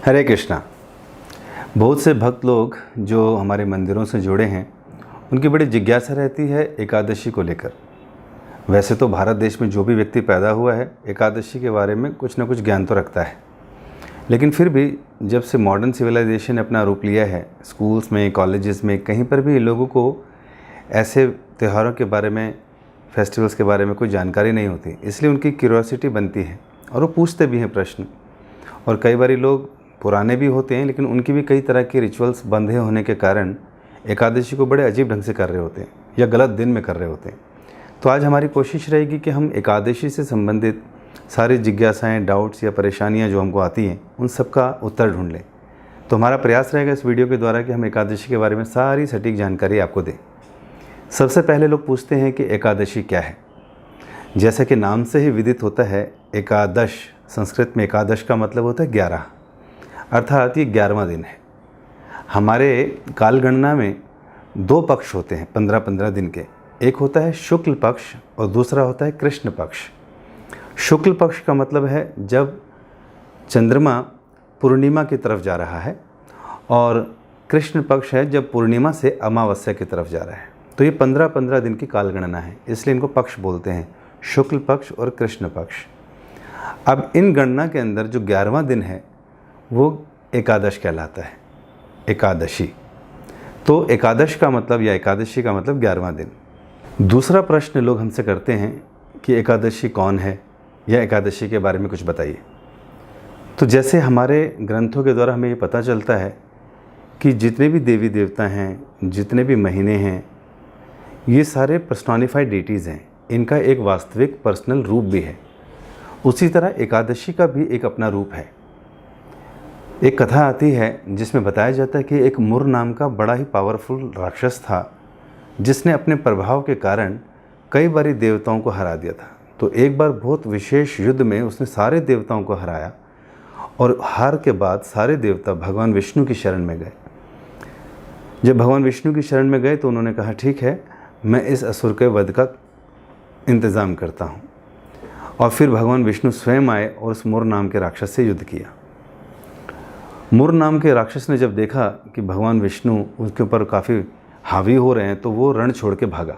हरे कृष्णा। बहुत से भक्त लोग जो हमारे मंदिरों से जुड़े हैं उनकी बड़ी जिज्ञासा रहती है एकादशी को लेकर। वैसे तो भारत देश में जो भी व्यक्ति पैदा हुआ है एकादशी के बारे में कुछ ना कुछ ज्ञान तो रखता है, लेकिन फिर भी जब से मॉडर्न सिविलाइजेशन ने अपना रूप लिया है, स्कूल्स में, कॉलेजेस में, कहीं पर भी लोगों को ऐसे त्योहारों के बारे में, फेस्टिवल्स के बारे में कोई जानकारी नहीं होती, इसलिए उनकी क्यूरियोसिटी बनती है और वो पूछते भी हैं प्रश्न। और कई बार लोग पुराने भी होते हैं लेकिन उनकी भी कई तरह के रिचुअल्स बंधे होने के कारण एकादशी को बड़े अजीब ढंग से कर रहे होते हैं या गलत दिन में कर रहे होते हैं। तो आज हमारी कोशिश रहेगी कि हम एकादशी से संबंधित सारी जिज्ञासाएं, डाउट्स या परेशानियां जो हमको आती हैं उन सब का उत्तर ढूंढ लें। तो हमारा प्रयास रहेगा इस वीडियो के द्वारा कि हम एकादशी के बारे में सारी सटीक जानकारी आपको दें। सबसे पहले लोग पूछते हैं कि एकादशी क्या है। जैसा कि नाम से ही विदित होता है, एकादश, संस्कृत में एकादश का मतलब होता है 11, अर्थात ये 11वां दिन है। हमारे कालगणना में 2 पक्ष होते हैं 15-15 दिन के। एक होता है शुक्ल पक्ष और दूसरा होता है कृष्ण पक्ष। शुक्ल पक्ष का मतलब है जब चंद्रमा पूर्णिमा की तरफ जा रहा है, और कृष्ण पक्ष है जब पूर्णिमा से अमावस्या की तरफ जा रहा है। तो ये 15-15 दिन की कालगणना है, इसलिए इनको पक्ष बोलते हैं, शुक्ल पक्ष और कृष्ण पक्ष। अब इन गणना के अंदर जो 11वां दिन है वो एकादश कहलाता है, एकादशी। तो एकादश का मतलब या एकादशी का मतलब 11वां दिन। दूसरा प्रश्न लोग हमसे करते हैं कि एकादशी कौन है या एकादशी के बारे में कुछ बताइए। तो जैसे हमारे ग्रंथों के द्वारा हमें ये पता चलता है कि जितने भी देवी देवता हैं, जितने भी महीने हैं, ये सारे पर्सोनिफाइड डेटीज़ हैं, इनका एक वास्तविक पर्सनल रूप भी है। उसी तरह एकादशी का भी एक अपना रूप है। एक कथा आती है जिसमें बताया जाता है कि एक मुर नाम का बड़ा ही पावरफुल राक्षस था, जिसने अपने प्रभाव के कारण कई बारी देवताओं को हरा दिया था। तो एक बार बहुत विशेष युद्ध में उसने सारे देवताओं को हराया, और हार के बाद सारे देवता भगवान विष्णु की शरण में गए। जब भगवान विष्णु की शरण में गए तो उन्होंने कहा, ठीक है, मैं इस असुर के वध का इंतज़ाम करता हूँ। और फिर भगवान विष्णु स्वयं आए और उस मुर नाम के राक्षस से युद्ध किया। मुर नाम के राक्षस ने जब देखा कि भगवान विष्णु उसके ऊपर काफ़ी हावी हो रहे हैं तो वो रण छोड़ के भागा।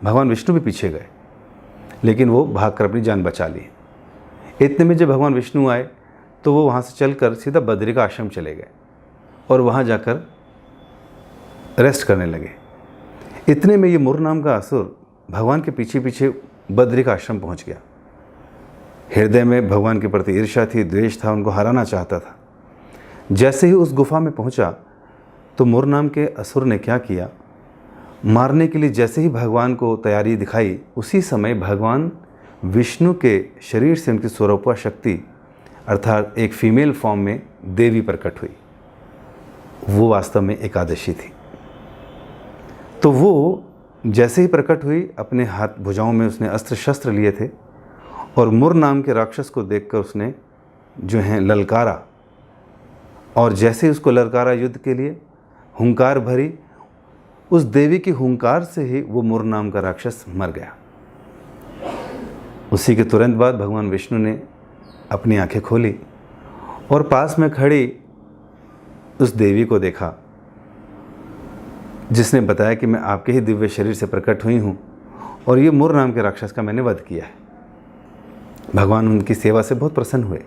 भगवान विष्णु भी पीछे गए, लेकिन वो भागकर अपनी जान बचा ली। इतने में जब भगवान विष्णु आए तो वो वहाँ से चलकर सीधा बद्रिका आश्रम चले गए और वहाँ जाकर रेस्ट करने लगे। इतने में ये मुर नाम का असुर भगवान के पीछे पीछे बद्रिका आश्रम पहुँच गया। हृदय में भगवान के प्रति ईर्ष्या थी, द्वेष था, उनको हराना चाहता था। जैसे ही उस गुफा में पहुंचा तो मुर नाम के असुर ने क्या किया, मारने के लिए जैसे ही भगवान को तैयारी दिखाई, उसी समय भगवान विष्णु के शरीर से उनकी स्वरूपा शक्ति अर्थात एक फीमेल फॉर्म में देवी प्रकट हुई। वो वास्तव में एकादशी थी। तो वो जैसे ही प्रकट हुई, अपने हाथ भुजाओं में उसने अस्त्र शस्त्र लिए थे, और मुर नाम के राक्षस को देखकर उसने जो है ललकारा, और जैसे ही उसको ललकारा युद्ध के लिए, हुंकार भरी, उस देवी की हुंकार से ही वो मुर नाम का राक्षस मर गया। उसी के तुरंत बाद भगवान विष्णु ने अपनी आंखें खोली और पास में खड़ी उस देवी को देखा, जिसने बताया कि मैं आपके ही दिव्य शरीर से प्रकट हुई हूँ और ये मुर नाम के राक्षस का मैंने वध किया है। भगवान उनकी सेवा से बहुत प्रसन्न हुए।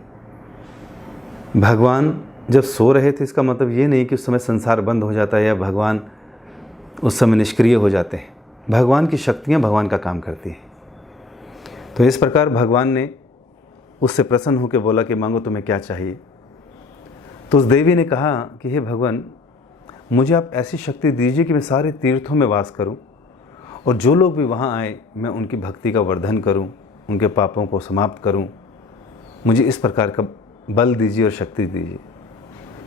भगवान जब सो रहे थे, इसका मतलब ये नहीं कि उस समय संसार बंद हो जाता है या भगवान उस समय निष्क्रिय हो जाते हैं। भगवान की शक्तियाँ भगवान का काम करती हैं। तो इस प्रकार भगवान ने उससे प्रसन्न होकर बोला कि मांगो तुम्हें क्या चाहिए। तो उस देवी ने कहा कि हे भगवान, मुझे आप ऐसी शक्ति दीजिए कि मैं सारे तीर्थों में वास करूं, और जो लोग भी वहां आए मैं उनकी भक्ति का वर्धन करूं, उनके पापों को समाप्त करूं। मुझे इस प्रकार का बल दीजिए और शक्ति दीजिए।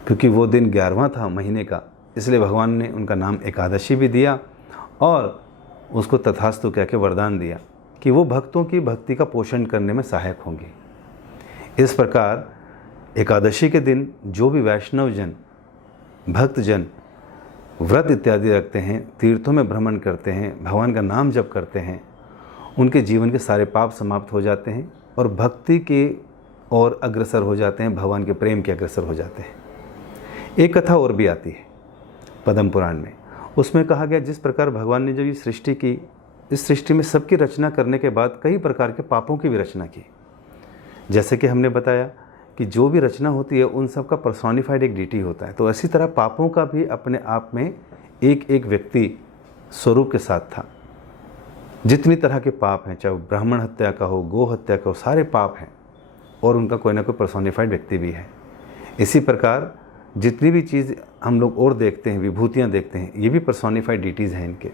क्योंकि वो दिन 11वां था महीने का, इसलिए भगवान ने उनका नाम एकादशी भी दिया और उसको तथास्तु कह के वरदान दिया कि वो भक्तों की भक्ति का पोषण करने में सहायक होंगी। इस प्रकार एकादशी के दिन जो भी वैष्णव जन, भक्तजन व्रत इत्यादि रखते हैं, तीर्थों में भ्रमण करते हैं, भगवान का नाम जप करते हैं, उनके जीवन के सारे पाप समाप्त हो जाते हैं और भक्ति के और अग्रसर हो जाते हैं, भगवान के प्रेम के अग्रसर हो जाते हैं। एक कथा और भी आती है पद्म पुराण में। उसमें कहा गया जिस प्रकार भगवान ने जब ये सृष्टि की, इस सृष्टि में सबकी रचना करने के बाद कई प्रकार के पापों की भी रचना की। जैसे कि हमने बताया कि जो भी रचना होती है उन सब का पर्सोनिफाइड एक डीटी होता है, तो इसी तरह पापों का भी अपने आप में एक एक व्यक्ति स्वरूप के साथ था। जितनी तरह के पाप हैं, चाहे ब्राह्मण हत्या का हो, गो हत्या का हो, सारे पाप हैं और उनका कोई ना कोई पर्सोनिफाइड व्यक्ति भी है। इसी प्रकार जितनी भी चीज़ हम लोग और देखते हैं, विभूतियाँ देखते हैं, ये भी पर्सोनिफाइड डिटीज़ हैं इनके।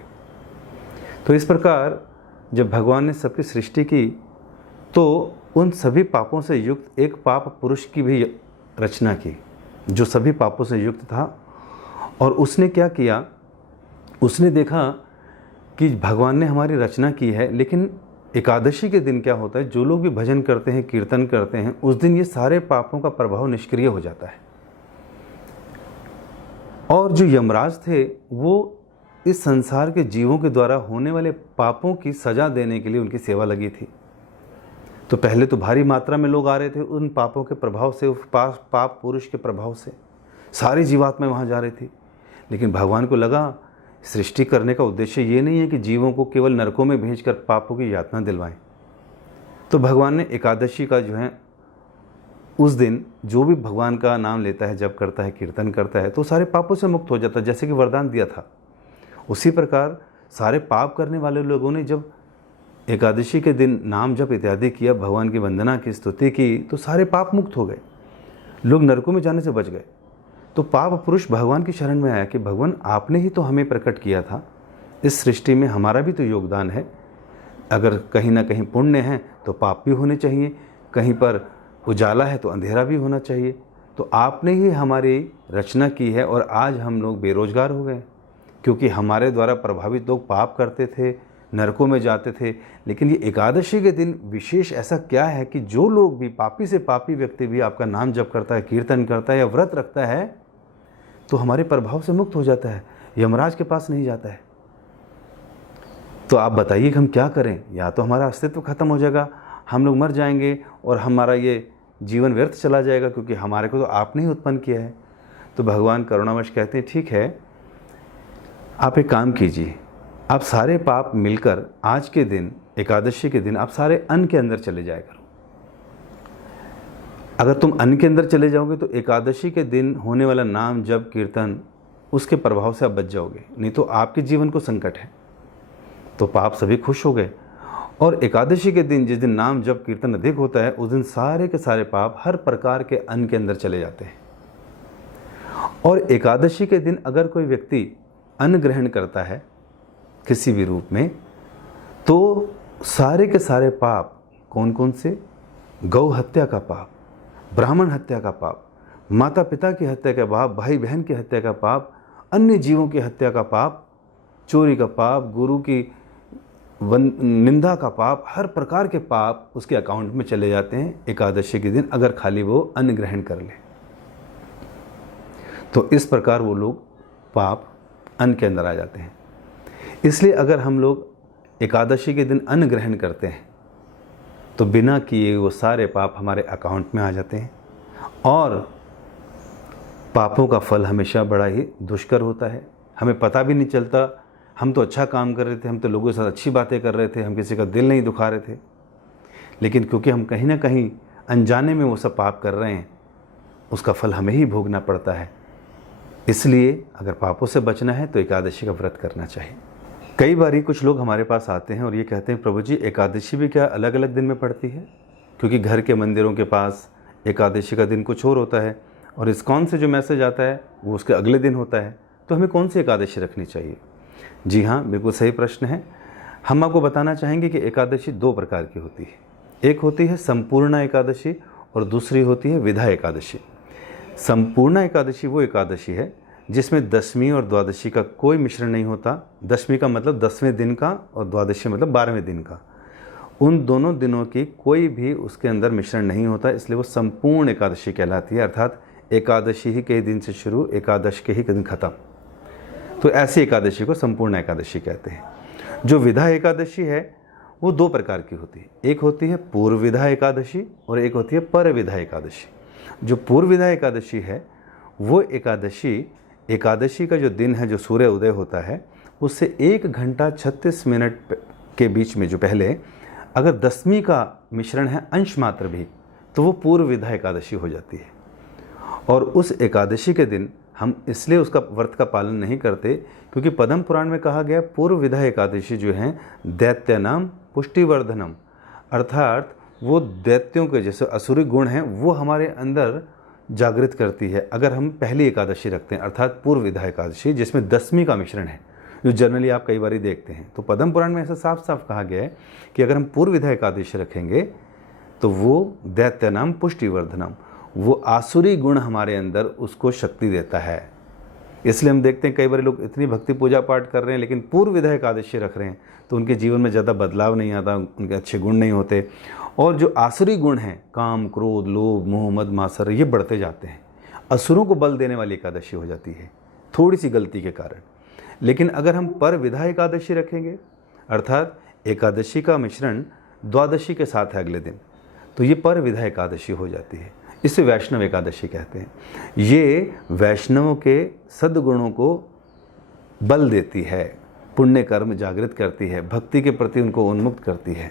तो इस प्रकार जब भगवान ने सबकी सृष्टि की तो उन सभी पापों से युक्त एक पाप पुरुष की भी रचना की, जो सभी पापों से युक्त था। और उसने क्या किया, उसने देखा कि भगवान ने हमारी रचना की है, लेकिन एकादशी के दिन क्या होता है, जो लोग भी भजन करते हैं, कीर्तन करते हैं, उस दिन ये सारे पापों का प्रभाव निष्क्रिय हो जाता है। और जो यमराज थे वो इस संसार के जीवों के द्वारा होने वाले पापों की सजा देने के लिए उनकी सेवा लगी थी। तो पहले तो भारी मात्रा में लोग आ रहे थे उन पापों के प्रभाव से, उस पाप पुरुष के प्रभाव से सारी जीवात्माएं वहाँ जा रही थी। लेकिन भगवान को लगा सृष्टि करने का उद्देश्य ये नहीं है कि जीवों को केवल नरकों में भेजकर पापों की यातना दिलवाएं। तो भगवान ने एकादशी का जो है उस दिन जो भी भगवान का नाम लेता है, जप करता है, कीर्तन करता है, तो सारे पापों से मुक्त हो जाता है, जैसे कि वरदान दिया था। उसी प्रकार सारे पाप करने वाले लोगों ने जब एकादशी के दिन नाम जप इत्यादि किया, भगवान की वंदना की, स्तुति की, तो सारे पाप मुक्त हो गए, लोग नरकों में जाने से बच गए। तो पाप पुरुष भगवान की शरण में आया कि भगवान आपने ही तो हमें प्रकट किया था, इस सृष्टि में हमारा भी तो योगदान है। अगर कहीं ना कहीं पुण्य है तो पाप भी होने चाहिए, कहीं पर उजाला है तो अंधेरा भी होना चाहिए। तो आपने ही हमारी रचना की है और आज हम लोग बेरोजगार हो गए, क्योंकि हमारे द्वारा प्रभावित लोग पाप करते थे, नरकों में जाते थे। लेकिन ये एकादशी के दिन विशेष ऐसा क्या है कि जो लोग भी, पापी से पापी व्यक्ति भी आपका नाम जप करता है, कीर्तन करता है या व्रत रखता है, तो हमारे प्रभाव से मुक्त हो जाता है, यमराज के पास नहीं जाता है। तो आप बताइए कि हम क्या करें? या तो हमारा अस्तित्व खत्म हो जाएगा, हम लोग मर जाएंगे और हमारा ये जीवन व्यर्थ चला जाएगा, क्योंकि हमारे को तो आपने ही उत्पन्न किया है। तो भगवान करुणावश कहते हैं, ठीक है, आप एक काम कीजिए, आप सारे पाप मिलकर आज के दिन, एकादशी के दिन, आप सारे अन्न के अंदर चले जाया करो। अगर तुम अन्न के अंदर चले जाओगे तो एकादशी के दिन होने वाला नाम जप कीर्तन, उसके प्रभाव से आप बच जाओगे, नहीं तो आपके जीवन को संकट है। तो पाप सभी खुश हो गए। और एकादशी के दिन, जिस दिन नाम जप कीर्तन अधिक होता है, उस दिन सारे के सारे पाप हर प्रकार के अन्न के अंदर चले जाते हैं। और एकादशी के दिन अगर कोई व्यक्ति अन्न ग्रहण करता है किसी भी रूप में, तो सारे के सारे पाप, कौन कौन से? गौ हत्या का पाप, ब्राह्मण हत्या का पाप, माता पिता की हत्या का पाप, भाई बहन की हत्या का पाप, अन्य जीवों की हत्या का पाप, चोरी का पाप, गुरु की निंदा का पाप, हर प्रकार के पाप उसके अकाउंट में चले जाते हैं एकादशी के दिन, अगर खाली वो अन्न ग्रहण कर ले। तो इस प्रकार वो लोग पाप अन्न के अंदर आ जाते हैं। इसलिए अगर हम लोग एकादशी के दिन अन्न ग्रहण करते हैं तो बिना किए वो सारे पाप हमारे अकाउंट में आ जाते हैं, और पापों का फल हमेशा बड़ा ही दुष्कर होता है। हमें पता भी नहीं चलता, हम तो अच्छा काम कर रहे थे, हम तो लोगों के साथ अच्छी बातें कर रहे थे, हम किसी का दिल नहीं दुखा रहे थे, लेकिन क्योंकि हम कहीं ना कहीं अनजाने में वो सब पाप कर रहे हैं, उसका फल हमें ही भोगना पड़ता है। इसलिए अगर पापों से बचना है तो एकादशी का व्रत करना चाहिए। कई बारी कुछ लोग हमारे पास आते हैं और ये कहते हैं, प्रभु जी एकादशी भी क्या अलग अलग दिन में पड़ती है? क्योंकि घर के मंदिरों के पास एकादशी का दिन कुछ और होता है और इस्कॉन से जो मैसेज आता है वो उसके अगले दिन होता है, तो हमें कौन सी एकादशी रखनी चाहिए? जी हाँ, बिल्कुल सही प्रश्न है। हम आपको बताना चाहेंगे कि एकादशी दो प्रकार की होती है। एक होती है संपूर्ण एकादशी और दूसरी होती है विधा एकादशी। संपूर्ण एकादशी वो एकादशी है जिसमें दशमी और द्वादशी का कोई मिश्रण नहीं होता। दशमी का मतलब 10वें दिन का और द्वादशी मतलब 12वें दिन का। उन दोनों दिनों की कोई भी उसके अंदर मिश्रण नहीं होता, इसलिए वो संपूर्ण एकादशी कहलाती है। अर्थात एकादशी ही के दिन से शुरू, एकादश के ही दिन खत्म। तो ऐसी एकादशी को संपूर्ण एकादशी कहते हैं। जो विधा एकादशी है वो दो प्रकार की होती है। एक होती है पूर्व विधा एकादशी और एक होती है पर विधा एकादशी। जो पूर्व विधा एकादशी है वो एकादशी का जो दिन है, जो सूर्य उदय होता है, उससे 1 घंटा 36 मिनट के बीच में जो पहले अगर दसवीं का मिश्रण है अंश मात्र भी, तो वो पूर्व विधा एकादशी हो जाती है। और उस एकादशी के दिन हम इसलिए उसका व्रत का पालन नहीं करते क्योंकि पद्म पुराण में कहा गया पूर्व विधा एकादशी जो है दैत्यानाम पुष्टिवर्धनम, अर्थात वो दैत्यों के जैसे असुरी गुण हैं वो हमारे अंदर जागृत करती है अगर हम पहली एकादशी रखते हैं, अर्थात पूर्व विधा एकादशी जिसमें दसवीं का मिश्रण है, जो जनरली आप कई बार देखते हैं। तो पद्म पुराण में ऐसा साफ साफ कहा गया है कि अगर हम पूर्व विधा एकादशी रखेंगे तो वो दैत्यानाम पुष्टिवर्धनम, वो आसुरी गुण हमारे अंदर उसको शक्ति देता है। इसलिए हम देखते हैं कई बार लोग इतनी भक्ति पूजा पाठ कर रहे हैं लेकिन पूर्व विधा एकादशी रख रहे हैं तो उनके जीवन में ज़्यादा बदलाव नहीं आता, उनके अच्छे गुण नहीं होते, और जो आसुरी गुण हैं काम, क्रोध, लोभ, मोह, मद, मात्सर्य, ये बढ़ते जाते हैं। असुरों को बल देने वाली एकादशी हो जाती है थोड़ी सी गलती के कारण। लेकिन अगर हम पर विधा एकादशी रखेंगे, अर्थात एकादशी का मिश्रण द्वादशी के साथ है अगले दिन, तो ये पर विधा एकादशी हो जाती है। इसे वैष्णव एकादशी कहते हैं। ये वैष्णवों के सद्गुणों को बल देती है, पुण्य कर्म जागृत करती है, भक्ति के प्रति उनको उन्मुक्त करती है।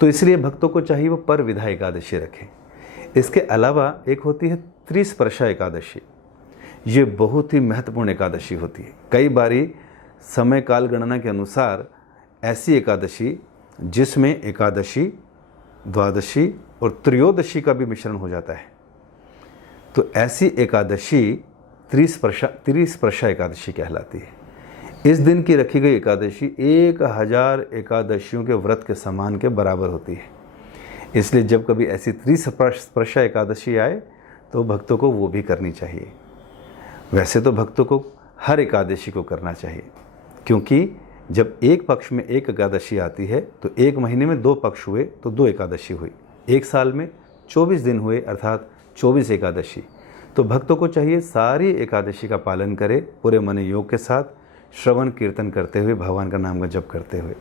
तो इसलिए भक्तों को चाहिए वो पर विधा एकादशी रखें। इसके अलावा एक होती है त्रिस्पर्शा एकादशी। ये बहुत ही महत्वपूर्ण एकादशी होती है। कई बारी समय काल गणना के अनुसार ऐसी एकादशी जिसमें एकादशी, द्वादशी और त्रयोदशी का भी मिश्रण हो जाता है, तो ऐसी एकादशी त्रिस्पर्शा एकादशी कहलाती है। इस दिन की रखी गई एकादशी 1000 एकादशियों के व्रत के समान के बराबर होती है। इसलिए जब कभी ऐसी त्रिस्पर्शा एकादशी आए तो भक्तों को वो भी करनी चाहिए। वैसे तो भक्तों को हर एकादशी को करना चाहिए, क्योंकि जब एक पक्ष में एक एकादशी आती है तो एक महीने में 2 पक्ष हुए तो 2 एकादशी हुई, एक साल में 24 दिन हुए अर्थात 24 एकादशी। तो भक्तों को चाहिए सारी एकादशी का पालन करें पूरे मन योग के साथ, श्रवण कीर्तन करते हुए, भगवान का नाम का जप करते हुए।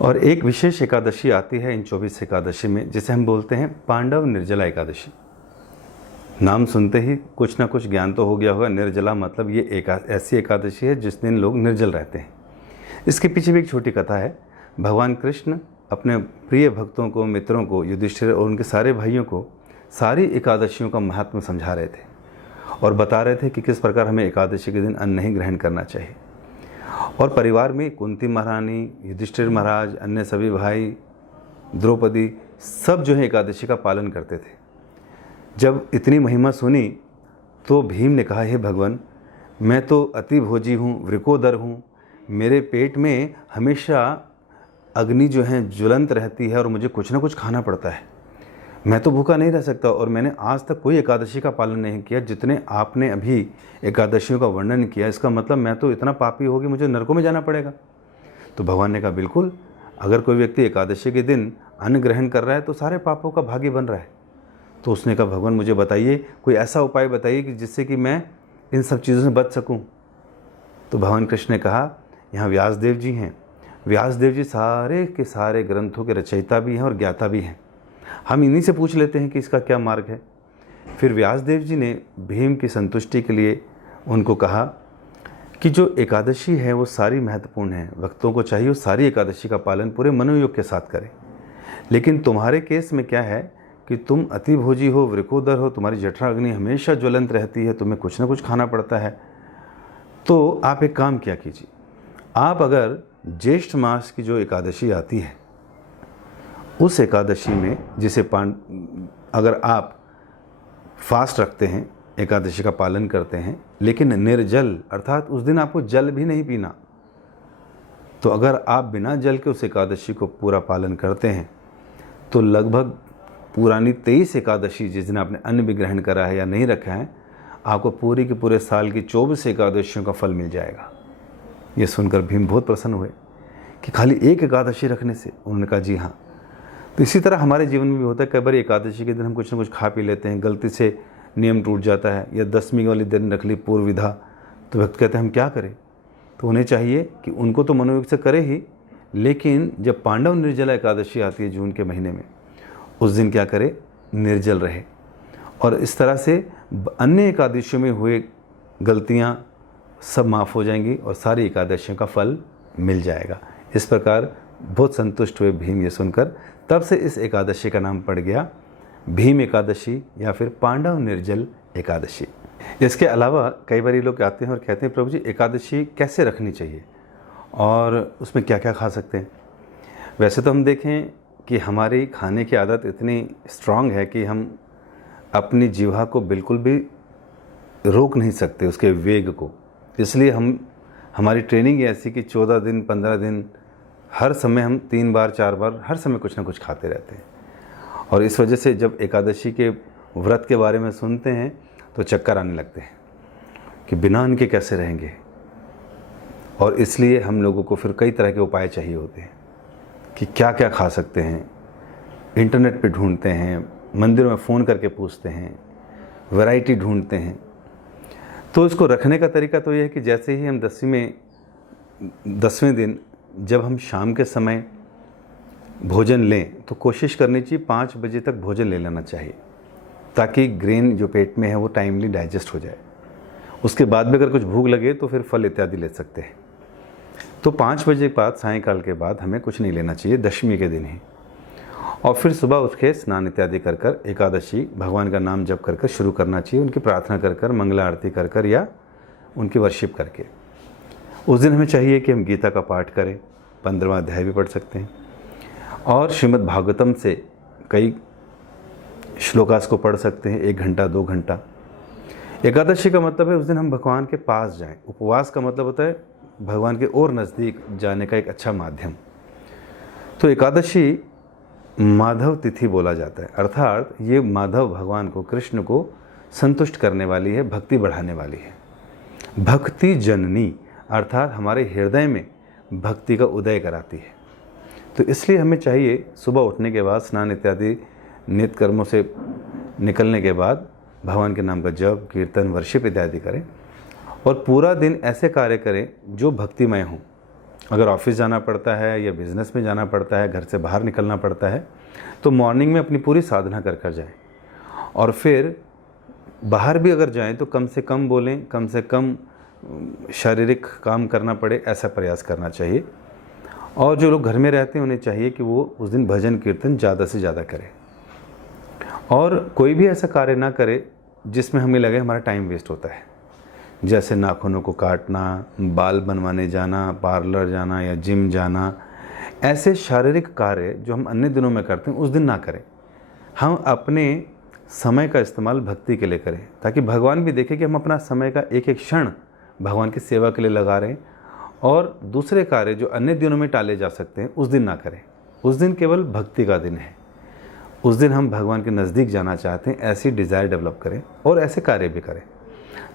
और एक विशेष एकादशी आती है इन 24 एकादशी में जिसे हम बोलते हैं पांडव निर्जला एकादशी। नाम सुनते ही कुछ ना कुछ ज्ञान तो हो गया होगा। निर्जला मतलब ये ऐसी एकादशी है जिस दिन लोग निर्जल रहते हैं। इसके पीछे भी एक छोटी कथा है। भगवान कृष्ण अपने प्रिय भक्तों को, मित्रों को, युधिष्ठिर और उनके सारे भाइयों को सारी एकादशियों का महत्व समझा रहे थे और बता रहे थे कि किस प्रकार हमें एकादशी के दिन अन्न नहीं ग्रहण करना चाहिए। और परिवार में कुंती महारानी, युधिष्ठिर महाराज, अन्य सभी भाई, द्रौपदी, सब जो है एकादशी का पालन करते थे। जब इतनी महिमा सुनी तो भीम ने कहा, हे भगवान, मैं तो अति भोजी हूँ, वृकोदर हूँ, मेरे पेट में हमेशा अग्नि जो है ज्वलंत रहती है और मुझे कुछ ना कुछ खाना पड़ता है। मैं तो भूखा नहीं रह सकता और मैंने आज तक कोई एकादशी का पालन नहीं किया जितने आपने अभी एकादशियों का वर्णन किया। इसका मतलब मैं तो इतना पापी हो कि मुझे नरकों में जाना पड़ेगा। तो भगवान ने कहा, बिल्कुल, अगर कोई व्यक्ति एकादशी के दिन अन्न ग्रहण कर रहा है तो सारे पापों का भागी बन रहा है। तो उसने कहा, भगवान मुझे बताइए, कोई ऐसा उपाय बताइए कि जिससे कि मैं इन सब चीज़ों से बच सकूं। तो भगवान कृष्ण ने कहा, यहाँ व्यासदेव जी हैं। व्यासदेव जी सारे के सारे ग्रंथों के रचयिता भी हैं और ज्ञाता भी हैं। हम इन्हीं से पूछ लेते हैं कि इसका क्या मार्ग है। फिर व्यासदेव जी ने भीम की संतुष्टि के लिए उनको कहा कि जो एकादशी है वो सारी महत्वपूर्ण है, भक्तों को चाहिए सारी एकादशी का पालन पूरे मनोयोग के साथ करें। लेकिन तुम्हारे केस में क्या है कि तुम अति भोजी हो, वृकोदर हो, तुम्हारी जठरा अग्नि हमेशा ज्वलंत रहती है, तुम्हें कुछ ना कुछ खाना पड़ता है। तो आप एक काम क्या कीजिए, आप अगर ज्येष्ठ मास की जो एकादशी आती है उस एकादशी में जिसे अगर आप फास्ट रखते हैं, एकादशी का पालन करते हैं, लेकिन निर्जल अर्थात उस दिन आपको जल भी नहीं पीना, तो अगर आप बिना जल के उस एकादशी को पूरा पालन करते हैं तो लगभग पुरानी 23 एकादशी जिस दिन आपने अन्न भी ग्रहण करा है या नहीं रखा है, आपको पूरी के पूरे साल की 24 एकादशियों का फल मिल जाएगा। ये सुनकर भीम बहुत प्रसन्न हुए कि खाली एक एकादशी रखने से। उन्होंने कहा, जी हाँ। तो इसी तरह हमारे जीवन में भी होता है, कई बार एकादशी के दिन हम कुछ ना कुछ खा पी लेते हैं, गलती से नियम टूट जाता है, या 10वीं वाली दिन रख ली पूर्व विधा, तो भक्त कहते हैं हम क्या करें। तो उन्हें चाहिए कि उनको तो मनोयोग से करे ही, लेकिन जब पांडव निर्जला एकादशी आती है जून के महीने में, उस दिन क्या करे, निर्जल रहे। और इस तरह से अन्य एकादशियों में हुए गलतियां सब माफ़ हो जाएंगी और सारी एकादशियों का फल मिल जाएगा। इस प्रकार बहुत संतुष्ट हुए भीम ये सुनकर। तब से इस एकादशी का नाम पड़ गया भीम एकादशी या फिर पांडव निर्जल एकादशी। इसके अलावा कई बार लोग आते हैं और कहते हैं प्रभु जी एकादशी कैसे रखनी चाहिए और उसमें क्या क्या खा सकते हैं। वैसे तो हम देखें कि हमारी खाने की आदत इतनी स्ट्रांग है कि हम अपनी जीवा को बिल्कुल भी रोक नहीं सकते, उसके वेग को। इसलिए हमारी ट्रेनिंग ऐसी कि 14 दिन 15 दिन हर समय हम 3 बार 4 बार हर समय कुछ ना कुछ खाते रहते हैं। और इस वजह से जब एकादशी के व्रत के बारे में सुनते हैं तो चक्कर आने लगते हैं कि बिना अन्न के कैसे रहेंगे। और इसलिए हम लोगों को फिर कई तरह के उपाय चाहिए होते हैं कि क्या क्या खा सकते हैं। इंटरनेट पे ढूंढते हैं, मंदिरों में फ़ोन करके पूछते हैं, वैरायटी ढूंढते हैं। तो इसको रखने का तरीका तो ये है कि जैसे ही हम 10वें दिन जब हम शाम के समय भोजन लें तो कोशिश करनी चाहिए 5 बजे तक भोजन ले लेना चाहिए, ताकि ग्रेन जो पेट में है वो टाइमली डाइजेस्ट हो जाए। उसके बाद भी अगर कुछ भूख लगे तो फिर फल इत्यादि ले सकते हैं। तो 5 बजे के बाद सायंकाल के बाद हमें कुछ नहीं लेना चाहिए दशमी के दिन ही। और फिर सुबह उठ के स्नान इत्यादि कर कर एकादशी भगवान का नाम जप कर कर शुरू करना चाहिए, उनकी प्रार्थना कर कर, मंगला आरती कर कर या उनकी वर्शिप करके। उस दिन हमें चाहिए कि हम गीता का पाठ करें, 15वां अध्याय भी पढ़ सकते हैं, और श्रीमद् भागवतम से कई श्लोकास को पढ़ सकते हैं 1 घंटा 2 घंटा। एकादशी का मतलब है उस दिन हम भगवान के पास जाएं। उपवास का मतलब होता है भगवान के और नज़दीक जाने का एक अच्छा माध्यम। तो एकादशी माधव तिथि बोला जाता है, अर्थात ये माधव भगवान को, कृष्ण को संतुष्ट करने वाली है, भक्ति बढ़ाने वाली है। भक्ति जननी अर्थात हमारे हृदय में भक्ति का उदय कराती है। तो इसलिए हमें चाहिए सुबह उठने के बाद स्नान इत्यादि नित्य कर्मों से निकलने के बाद भगवान के नाम का जप, कीर्तन, वर्शिप इत्यादि करें और पूरा दिन ऐसे कार्य करें जो भक्तिमय हों। अगर ऑफिस जाना पड़ता है या बिज़नेस में जाना पड़ता है, घर से बाहर निकलना पड़ता है, तो मॉर्निंग में अपनी पूरी साधना कर कर जाएं। और फिर बाहर भी अगर जाएं तो कम से कम बोलें, कम से कम शारीरिक काम करना पड़े, ऐसा प्रयास करना चाहिए। और जो लोग घर में रहते हैं उन्हें चाहिए कि वो उस दिन भजन कीर्तन ज़्यादा से ज़्यादा करें और कोई भी ऐसा कार्य ना करे जिसमें हमें लगे हमारा टाइम वेस्ट होता है, जैसे नाखूनों को काटना, बाल बनवाने जाना, पार्लर जाना या जिम जाना। ऐसे शारीरिक कार्य जो हम अन्य दिनों में करते हैं उस दिन ना करें। हम अपने समय का इस्तेमाल भक्ति के लिए करें, ताकि भगवान भी देखे कि हम अपना समय का एक एक क्षण भगवान की सेवा के लिए लगा रहे हैं। और दूसरे कार्य जो अन्य दिनों में टाले जा सकते हैं उस दिन ना करें। उस दिन केवल भक्ति का दिन है। उस दिन हम भगवान के नज़दीक जाना चाहते हैं, ऐसी डिज़ायर डेवलप करें और ऐसे कार्य भी करें।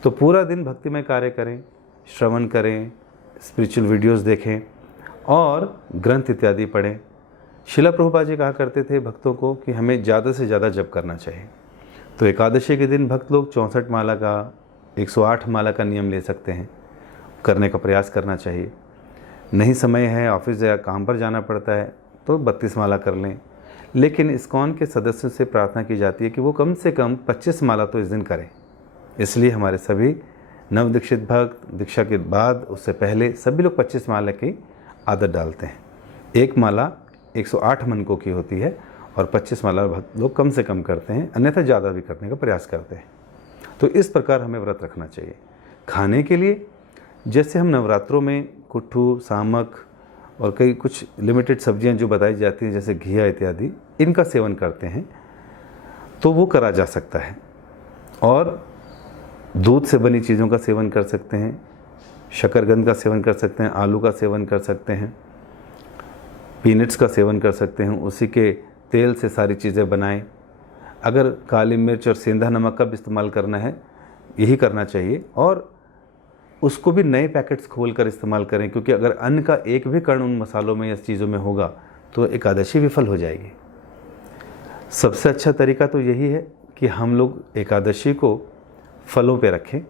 तो पूरा दिन भक्तिमय कार्य करें, श्रवण करें, स्पिरिचुअल वीडियोस देखें और ग्रंथ इत्यादि पढ़ें। शिला प्रभुपाद जी कहा करते थे भक्तों को कि हमें ज़्यादा से ज़्यादा जप करना चाहिए। तो एकादशी के दिन भक्त लोग 64 माला का, 108 माला का नियम ले सकते हैं, करने का प्रयास करना चाहिए। नहीं समय है, ऑफिस या काम पर जाना पड़ता है, तो 32 माला कर लें। लेकिन इस्कॉन के सदस्यों से प्रार्थना की जाती है कि वो कम से कम 25 माला तो इस दिन करें। इसलिए हमारे सभी नवदीक्षित भक्त दीक्षा के बाद, उससे पहले सभी लोग 25 माला की आदत डालते हैं। एक माला 108 मनकों की होती है और 25 माला भक्त लोग कम से कम करते हैं, अन्यथा ज़्यादा भी करने का प्रयास करते हैं। तो इस प्रकार हमें व्रत रखना चाहिए। खाने के लिए जैसे हम नवरात्रों में कुट्ठू, सामक और कई कुछ लिमिटेड सब्जियां जो बताई जाती हैं जैसे घिया इत्यादि, इनका सेवन करते हैं, तो वो करा जा सकता है। और दूध से बनी चीज़ों का सेवन कर सकते हैं, शकरकंद का सेवन कर सकते हैं, आलू का सेवन कर सकते हैं, पीनट्स का सेवन कर सकते हैं, उसी के तेल से सारी चीज़ें बनाएं। अगर काली मिर्च और सेंधा नमक का भी इस्तेमाल करना है, यही करना चाहिए। और उसको भी नए पैकेट्स खोल कर इस्तेमाल करें, क्योंकि अगर अन्न का एक भी कण उन मसालों में या चीज़ों में होगा तो एकादशी विफल हो जाएगी। सबसे अच्छा तरीका तो यही है कि हम लोग एकादशी को फलों पे रखें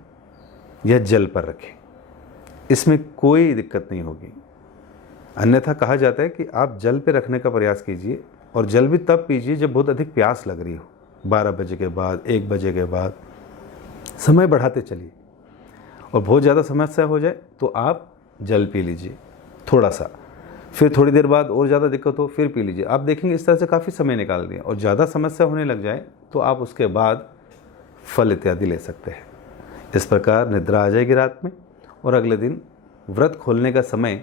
या जल पर रखें, इसमें कोई दिक्कत नहीं होगी। अन्यथा कहा जाता है कि आप जल पे रखने का प्रयास कीजिए, और जल भी तब पीजिए जब बहुत अधिक प्यास लग रही हो, 12 बजे के बाद, 1 बजे के बाद। समय बढ़ाते चलिए। और बहुत ज़्यादा समस्या हो जाए तो आप जल पी लीजिए थोड़ा सा, फिर थोड़ी देर बाद और ज़्यादा दिक्कत हो फिर पी लीजिए। आप देखेंगे इस तरह से काफ़ी समय निकाल दिए। और ज़्यादा समस्या होने लग जाए तो आप उसके बाद फल इत्यादि ले सकते हैं। इस प्रकार निद्रा आ जाएगी रात में, और अगले दिन व्रत खोलने का समय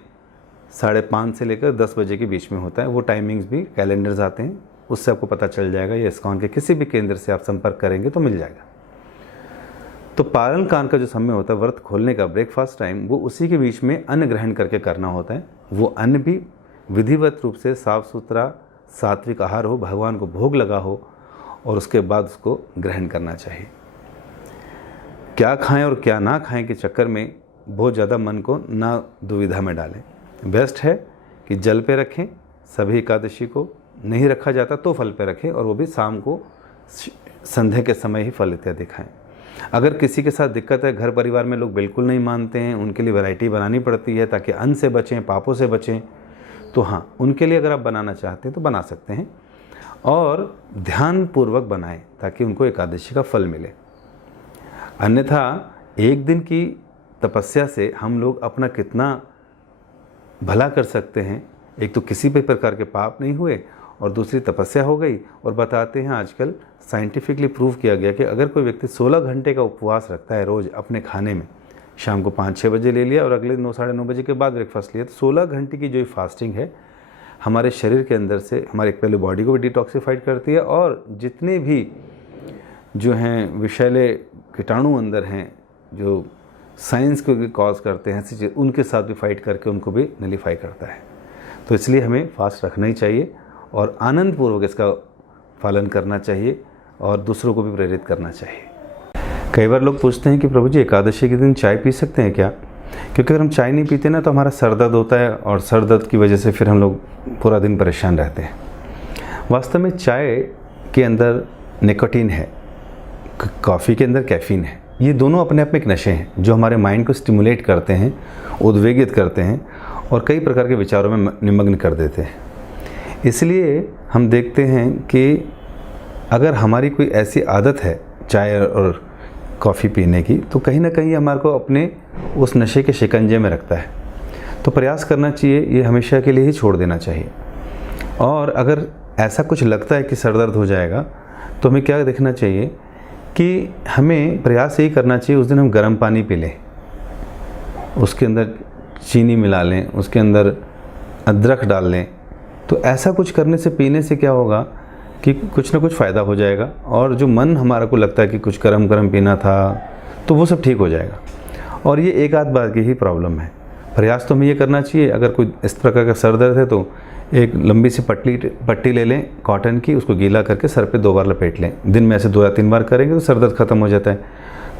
5:30 से लेकर 10 बजे के बीच में होता है। वो टाइमिंग्स भी कैलेंडर्स आते हैं, उससे आपको पता चल जाएगा, या इस्कॉन के किसी भी केंद्र से आप संपर्क करेंगे तो मिल जाएगा। तो पारण काल का जो समय होता है व्रत खोलने का, ब्रेकफास्ट टाइम, वो उसी के बीच में अन्न ग्रहण करके करना होता है। वो अन्न भी विधिवत रूप से साफ सुथरा सात्विक आहार हो, भगवान को भोग लगा हो, और उसके बाद उसको ग्रहण करना चाहिए। क्या खाएं और क्या ना खाएं के चक्कर में बहुत ज़्यादा मन को ना दुविधा में डालें। बेस्ट है कि जल पे रखें। सभी एकादशी को नहीं रखा जाता तो फल पे रखें, और वो भी शाम को संध्या के समय ही फल इत्यादि खाएं। अगर किसी के साथ दिक्कत है, घर परिवार में लोग बिल्कुल नहीं मानते हैं, उनके लिए वैरायटी बनानी पड़ती है ताकि अन्न से बचें, पापों से बचें, तो हाँ, उनके लिए अगर आप बनाना चाहते हैं तो बना सकते हैं, और ध्यानपूर्वक बनाएं ताकि उनको एकादशी का फल मिले। अन्यथा एक दिन की तपस्या से हम लोग अपना कितना भला कर सकते हैं। एक तो किसी भी प्रकार के पाप नहीं हुए, और दूसरी तपस्या हो गई। और बताते हैं आजकल साइंटिफिकली प्रूव किया गया कि अगर कोई व्यक्ति 16 घंटे का उपवास रखता है रोज़ अपने खाने में, शाम को 5-6 बजे ले लिया और अगले 9 साढ़े 9 बजे के बाद ब्रेकफास्ट लिया, तो 16 घंटे की जो फास्टिंग है हमारे शरीर के अंदर से हमारे पहले बॉडी को भी डिटॉक्सिफाइड करती है, और जितने भी जो हैं विषैले कीटाणु अंदर हैं जो साइंस को भी कॉज करते हैं, ऐसी चीज़ उनके साथ भी फाइट करके उनको भी नलीफाई करता है। तो इसलिए हमें फास्ट रखना ही चाहिए और आनंदपूर्वक इसका पालन करना चाहिए, और दूसरों को भी प्रेरित करना चाहिए। कई बार लोग पूछते हैं कि प्रभु जी एकादशी के दिन चाय पी सकते हैं क्या? क्योंकि अगर हम चाय नहीं पीते ना तो हमारा सर दर्द होता है, और सर दर्द की वजह से फिर हम लोग पूरा दिन परेशान रहते हैं। वास्तव में चाय के अंदर निकोटीन है, कॉफ़ी के अंदर कैफीन है। ये दोनों अपने आप में एक नशे हैं जो हमारे माइंड को स्टिमुलेट करते हैं, उद्वेगित करते हैं, और कई प्रकार के विचारों में निमग्न कर देते हैं। इसलिए हम देखते हैं कि अगर हमारी कोई ऐसी आदत है चाय और कॉफ़ी पीने की, तो कहीं ना कहीं हमारे को अपने उस नशे के शिकंजे में रखता है। तो प्रयास करना चाहिए ये हमेशा के लिए ही छोड़ देना चाहिए। और अगर ऐसा कुछ लगता है कि सर दर्द हो जाएगा, तो हमें क्या देखना चाहिए कि हमें प्रयास यही करना चाहिए उस दिन हम गर्म पानी पी लें, उसके अंदर चीनी मिला लें, उसके अंदर अदरक डाल लें। तो ऐसा कुछ करने से, पीने से क्या होगा कि कुछ ना कुछ फ़ायदा हो जाएगा, और जो मन हमारा को लगता है कि कुछ गरम गरम पीना था तो वो सब ठीक हो जाएगा। और ये एक आध बार की ही प्रॉब्लम है। प्रयास तो हमें ये करना चाहिए, अगर कोई इस प्रकार का सर दर्द है तो एक लंबी सी पट्टी ले लें कॉटन की, उसको गीला करके सर पे 2 बार लपेट लें। दिन में ऐसे 2 या 3 बार करेंगे तो सर दर्द ख़त्म हो जाता है।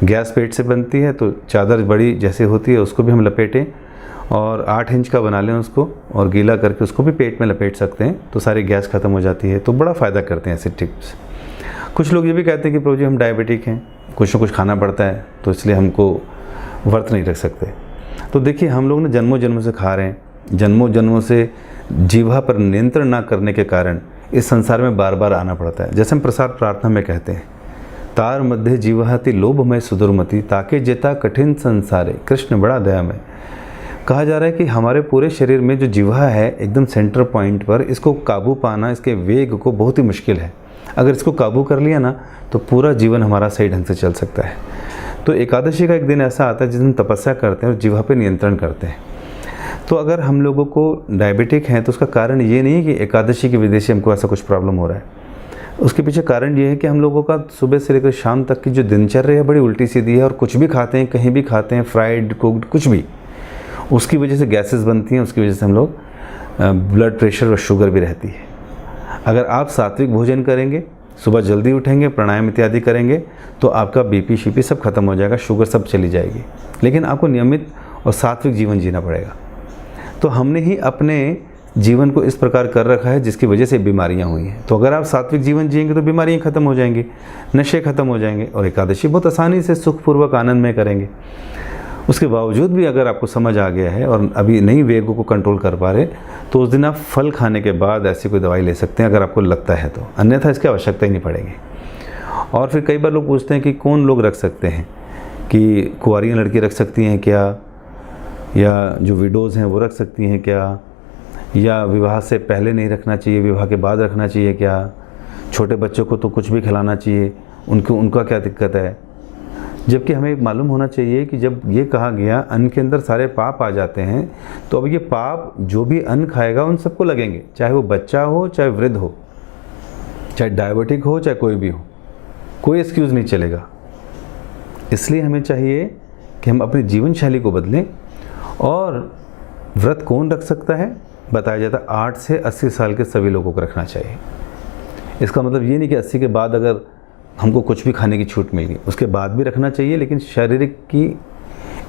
गैस पेट से बनती है तो चादर बड़ी जैसे होती है उसको भी हम लपेटें, और 8 इंच का बना लें उसको, और गीला करके उसको भी पेट में लपेट सकते हैं, तो सारी गैस ख़त्म हो जाती है। तो बड़ा फ़ायदा करते हैं ऐसे टिप्स। कुछ लोग ये भी कहते हैं कि प्रभु जी हम डायबिटिक हैं, कुछ ना कुछ खाना पड़ता है, तो इसलिए हमको व्रत नहीं रख सकते। तो देखिए हम लोग ना जन्मों जन्मों से खा रहे हैं, जन्मों जन्मों से जीवा पर नियंत्रण ना करने के कारण इस संसार में बार बार आना पड़ता है। जैसे हम प्रसाद प्रार्थना में कहते हैं, तार मध्य जीवहति लोभमय सुदुर्मति, ताके जेता कठिन संसारे, कृष्ण बड़ा दयामय। कहा जा रहा है कि हमारे पूरे शरीर में जो जीवा है एकदम सेंटर पॉइंट पर, इसको काबू पाना, इसके वेग को बहुत ही मुश्किल है। अगर इसको काबू कर लिया ना तो पूरा जीवन हमारा सही ढंग से चल सकता है। तो एकादशी का एक दिन ऐसा आता है जिस दिन तपस्या करते हैं और जीवा पे नियंत्रण करते हैं। तो अगर हम लोगों को डायबिटिक हैं तो उसका कारण ये नहीं है कि एकादशी की वजह से हमको ऐसा कुछ प्रॉब्लम हो रहा है। उसके पीछे कारण ये है कि हम लोगों का सुबह से लेकर शाम तक की जो दिनचर्या है बड़ी उल्टी सीधी है, और कुछ भी खाते हैं, कहीं भी खाते हैं, फ्राइड कुक्ड कुछ भी, उसकी वजह से गैसेस बनती हैं, उसकी वजह से हम लोग ब्लड प्रेशर और शुगर भी रहती है। अगर आप सात्विक भोजन करेंगे, सुबह जल्दी उठेंगे, प्राणायाम इत्यादि करेंगे, तो आपका बीपी शीपी सब खत्म हो जाएगा, शुगर सब चली जाएगी। लेकिन आपको नियमित और सात्विक जीवन जीना पड़ेगा। तो हमने ही अपने जीवन को इस प्रकार कर रखा है जिसकी वजह से बीमारियां हुई हैं। तो अगर आप सात्विक जीवन जिएंगे तो बीमारियां खत्म हो जाएंगी, नशे खत्म हो जाएंगे, और एकादशी बहुत आसानी से सुखपूर्वक आनंद में करेंगे। उसके बावजूद भी अगर आपको समझ आ गया है और अभी नहीं वेगों को कंट्रोल कर पा रहे, तो उस दिन आप फल खाने के बाद ऐसी कोई दवाई ले सकते हैं अगर आपको लगता है तो, अन्यथा इसकी आवश्यकता ही नहीं पड़ेगी। और फिर कई बार लोग पूछते हैं कि कौन लोग रख सकते हैं। कि कुंवारियाँ लड़की रख सकती हैं क्या, या जो विडोज़ हैं वो रख सकती हैं क्या, या विवाह से पहले नहीं रखना चाहिए, विवाह के बाद रखना चाहिए क्या, छोटे बच्चों को तो कुछ भी खिलाना चाहिए, उनका क्या दिक्कत है। जबकि हमें मालूम होना चाहिए कि जब ये कहा गया अन्न के अंदर सारे पाप आ जाते हैं, तो अब ये पाप जो भी अन्न खाएगा उन सबको लगेंगे, चाहे वो बच्चा हो, चाहे वृद्ध हो, चाहे डायबिटिक हो, चाहे कोई भी हो, कोई एक्सक्यूज़ नहीं चलेगा। इसलिए हमें चाहिए कि हम अपनी जीवन शैली को बदलें। और व्रत कौन रख सकता है? बताया जाता है 8 से 80 साल के सभी लोगों को रखना चाहिए। इसका मतलब ये नहीं कि 80 के बाद अगर हमको कुछ भी खाने की छूट मिल गई उसके बाद भी रखना चाहिए, लेकिन शारीरिक की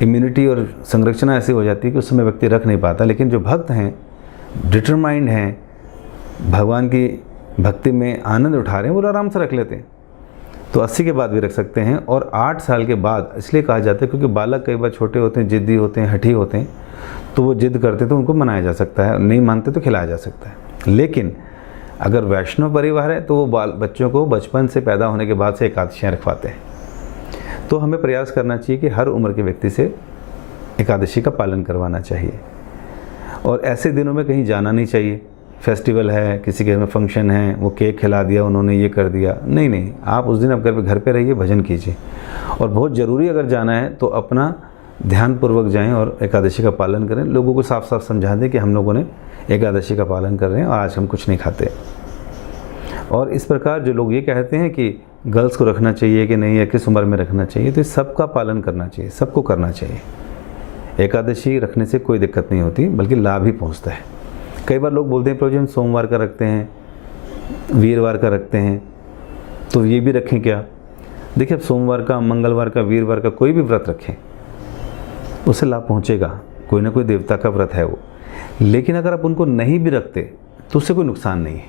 इम्यूनिटी और संरचना ऐसी हो जाती है कि उस समय व्यक्ति रख नहीं पाता। लेकिन जो भक्त हैं, डिटरमाइंड हैं, भगवान की भक्ति में आनंद उठा रहे हैं, वो आराम से रख लेते हैं। तो 80 के बाद भी रख सकते हैं। और 8 साल के बाद इसलिए कहा जाता है क्योंकि बालक कई बार छोटे होते हैं, जिद्दी होते हैं, हठी होते हैं, तो वो जिद करते तो उनको मनाया जा सकता है, नहीं मानते तो खिलाया जा सकता है। लेकिन अगर वैष्णव परिवार है तो वो बच्चों को बचपन से पैदा होने के बाद से एकादशियाँ रखवाते हैं। तो हमें प्रयास करना चाहिए कि हर उम्र के व्यक्ति से एकादशी का पालन करवाना चाहिए। और ऐसे दिनों में कहीं जाना नहीं चाहिए। फेस्टिवल है, किसी के घर में फंक्शन है, वो केक खिला दिया, उन्होंने ये कर दिया, नहीं, आप उस दिन आप घर पे रहिए, भजन कीजिए। और बहुत ज़रूरी अगर जाना है तो अपना ध्यानपूर्वक जाएं और एकादशी का पालन करें। लोगों को साफ साफ समझा दें कि हम लोगों ने एकादशी का पालन कर रहे हैं और आज हम कुछ नहीं खाते। और इस प्रकार जो लोग ये कहते हैं कि गर्ल्स को रखना चाहिए कि नहीं, या किस उम्र में रखना चाहिए, तो इस सबका पालन करना चाहिए, सबको करना चाहिए। एकादशी रखने से कोई दिक्कत नहीं होती, बल्कि लाभ ही पहुँचता है। कई बार लोग बोलते हैं प्रभु जी हम सोमवार का रखते हैं, वीरवार का रखते हैं, तो ये भी रखें क्या? देखिए, अब सोमवार का, मंगलवार का, वीरवार का कोई भी व्रत रखें, उससे लाभ पहुँचेगा। कोई ना कोई देवता का व्रत है वो। लेकिन अगर आप उनको नहीं भी रखते तो उससे कोई नुकसान नहीं है।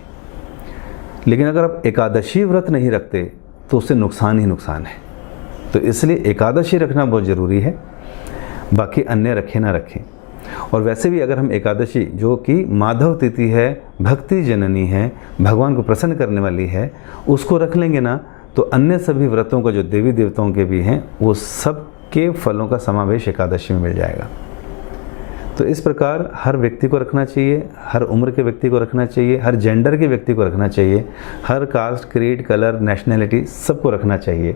लेकिन अगर आप एकादशी व्रत नहीं रखते तो उससे नुकसान ही नुकसान है। तो इसलिए एकादशी रखना बहुत ज़रूरी है, बाकी अन्य रखें ना रखें। और वैसे भी अगर हम एकादशी, जो कि माधव तिथि है, भक्ति जननी है, भगवान को प्रसन्न करने वाली है, उसको रख लेंगे ना, तो अन्य सभी व्रतों का जो देवी देवताओं के भी हैं वो सब के फलों का समावेश एकादशी में मिल जाएगा। तो इस प्रकार हर व्यक्ति को रखना चाहिए, हर उम्र के व्यक्ति को रखना चाहिए, हर जेंडर के व्यक्ति को रखना चाहिए, हर कास्ट, क्रीड, कलर, नेशनैलिटी सबको रखना चाहिए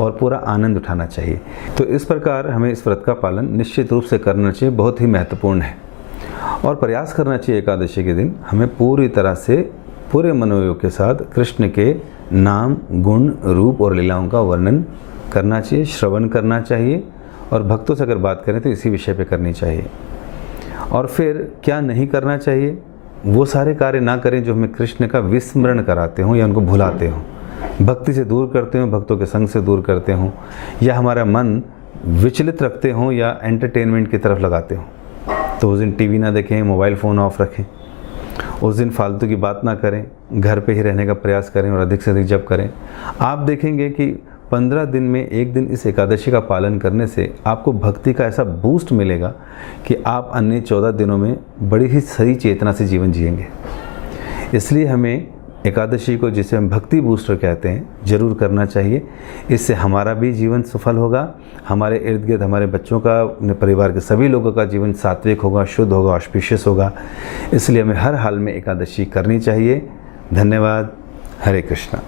और पूरा आनंद उठाना चाहिए। तो इस प्रकार हमें इस व्रत का पालन निश्चित रूप से करना चाहिए, बहुत ही महत्वपूर्ण है। और प्रयास करना चाहिए एकादशी के दिन हमें पूरी तरह से, पूरे मनोयोग के साथ कृष्ण के नाम, गुण, रूप और लीलाओं का वर्णन करना चाहिए, श्रवण करना चाहिए। और भक्तों से अगर बात करें तो इसी विषय पे करनी चाहिए। और फिर क्या नहीं करना चाहिए? वो सारे कार्य ना करें जो हमें कृष्ण का विस्मरण कराते हों या उनको भुलाते हों, भक्ति से दूर करते हों, भक्तों के संग से दूर करते हों, या हमारा मन विचलित रखते हों या एंटरटेनमेंट की तरफ लगाते हों। तो उस दिन टीवी ना देखें, मोबाइल फ़ोन ऑफ रखें, उस दिन फालतू की बात ना करें, घर पे ही रहने का प्रयास करें और अधिक से अधिक जप करें। आप देखेंगे कि 15 दिन में एक दिन इस एकादशी का पालन करने से आपको भक्ति का ऐसा बूस्ट मिलेगा कि आप अन्य 14 दिनों में बड़ी ही सही चेतना से जीवन जिएंगे। इसलिए हमें एकादशी को, जिसे हम भक्ति बूस्टर कहते हैं, ज़रूर करना चाहिए। इससे हमारा भी जीवन सफल होगा, हमारे इर्द गिर्द हमारे बच्चों का, अपने परिवार के सभी लोगों का जीवन सात्विक होगा, शुद्ध होगा, ऑस्पिशियस होगा। इसलिए हमें हर हाल में एकादशी करनी चाहिए। धन्यवाद। हरे कृष्णा।